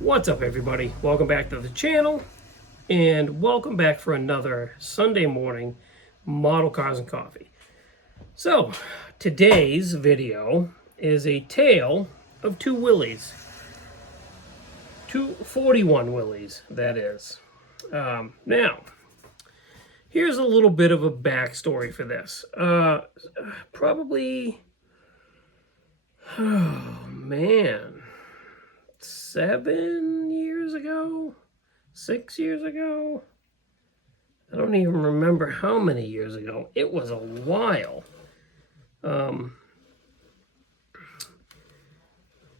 What's up, everybody? Welcome back to the channel, and welcome back for another Sunday morning Model Cars and Coffee. So, today's video is a tale of two Willies. Two 41 Willies, that is. Now, here's a little bit of a backstory for this. Probably, oh man, 7 years ago, 6 years ago. I don't even remember how many years ago. It was a while.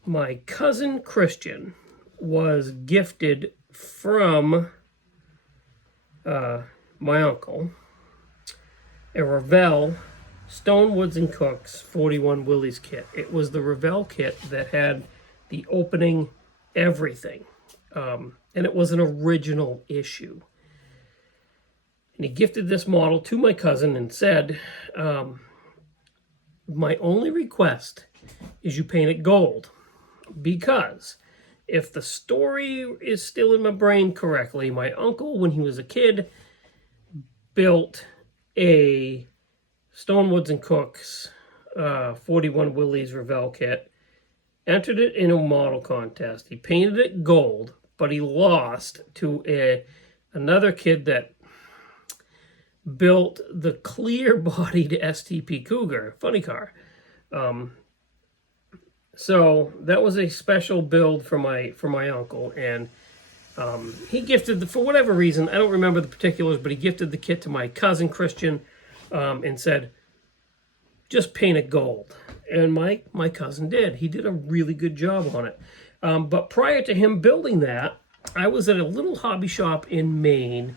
My cousin Christian was gifted from my uncle a Revell Stonewoods and Cooks 41 Willies kit. It was the Revell kit that had the opening everything. And it was an original issue. And he gifted this model to my cousin and said, my only request is you paint it gold. Because if the story is still in my brain correctly, my uncle, when he was a kid, built a Stonewoods and Cooks 41 Willies Revell kit, entered it in a model contest. He painted it gold, but he lost to another kid that built the clear-bodied STP Cougar, funny car. So that was a special build for my uncle, and he gifted, for whatever reason, I don't remember the particulars, but he gifted the kit to my cousin Christian and said, just paint it gold. And my cousin did. He did a really good job on it. But prior to him building that, I was at a little hobby shop in Maine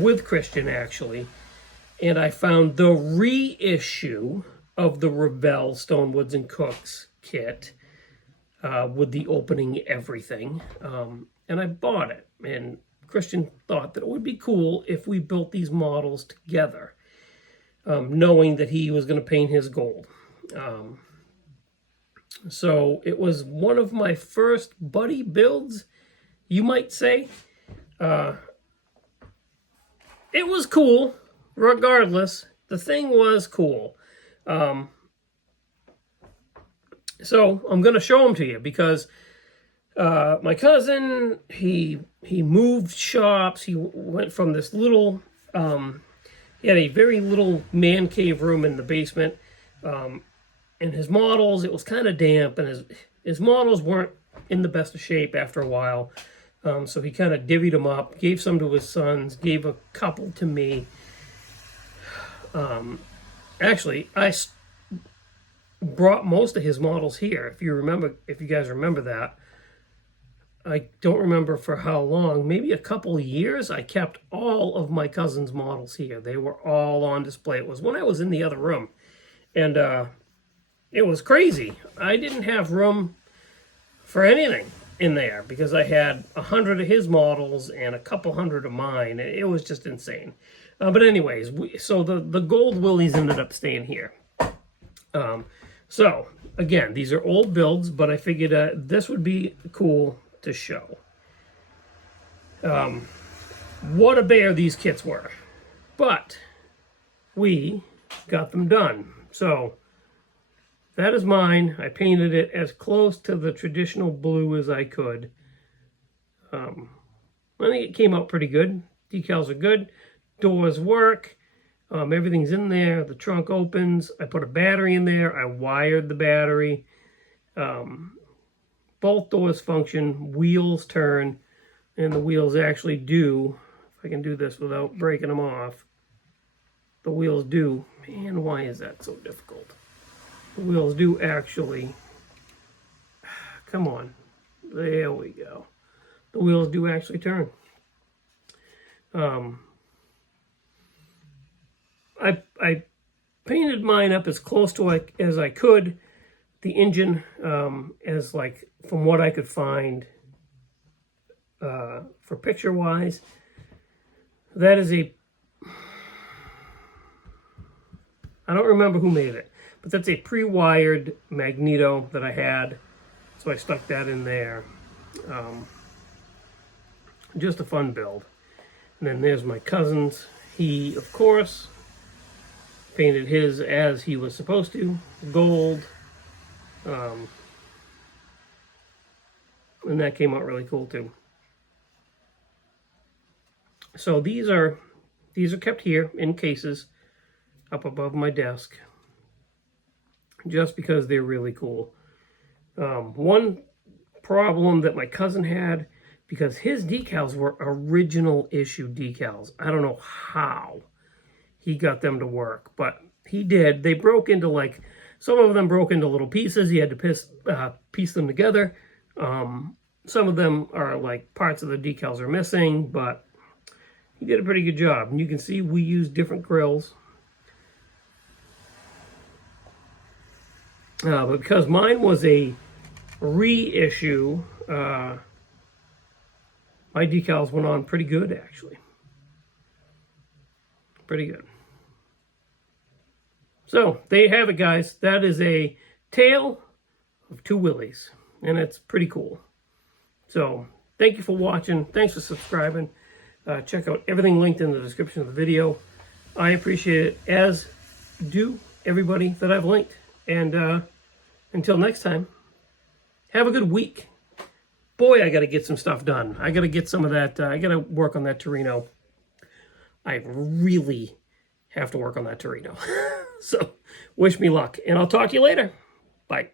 with Christian, actually, and I found the reissue of the Revell Stonewoods and Cooks kit with the opening everything, and I bought it. And Christian thought that it would be cool if we built these models together, knowing that he was going to paint his gold. So it was one of my first buddy builds, you might say. It was cool, regardless. The thing was cool. So I'm going to show them to you because my cousin, he moved shops. He went from this little, he had a very little man cave room in the basement. And his models, it was kind of damp, and his models weren't in the best of shape after a while. So he kind of divvied them up, gave some to his sons, gave a couple to me. Actually, I brought most of his models here. If you guys remember that. I don't remember for how long, maybe a couple of years, I kept all of my cousin's models here. They were all on display. It was when I was in the other room. And it was crazy. I didn't have room for anything in there because I had 100 of his models and a couple hundred of mine. It was just insane. But anyways, so the gold Willies ended up staying here. So, again, these are old builds, but I figured this would be cool to show. What a bear these kits were. But we got them done. So, that is mine. I painted it as close to the traditional blue as I could. I think it came out pretty good. Decals are good. Doors work. Everything's in there. The trunk opens. I put a battery in there. I wired the battery. Both doors function. Wheels turn. And the wheels actually do. If I can do this without breaking them off. The wheels do. Man, why is that so difficult? The wheels do actually. Come on. There we go. The wheels do actually turn. I painted mine up as close to as I could. The engine, as like from what I could find for picture wise, that is I don't remember who made it, but that's a pre-wired magneto that I had, so I stuck that in there. Just a fun build. And then there's my cousin's. He, of course, painted his as he was supposed to, gold. And that came out really cool too. So these are kept here in cases up above my desk, just because they're really cool. One problem that my cousin had, because his decals were original issue decals. I don't know how he got them to work, but he did. They broke into, like, some of them broke into little pieces. He had to piece them together. Some of them are like parts of the decals are missing, but he did a pretty good job. And you can see we use different grills. But because mine was a reissue, my decals went on pretty good, actually. Pretty good. So, there you have it, guys. That is a tale of two Willies, and it's pretty cool. So, thank you for watching. Thanks for subscribing. Check out everything linked in the description of the video. I appreciate it, as do everybody that I've linked. And until next time, have a good week. Boy, I got to get some stuff done. I got to get some of that. I got to work on that Torino. I really have to work on that Torino. So, wish me luck. And I'll talk to you later. Bye.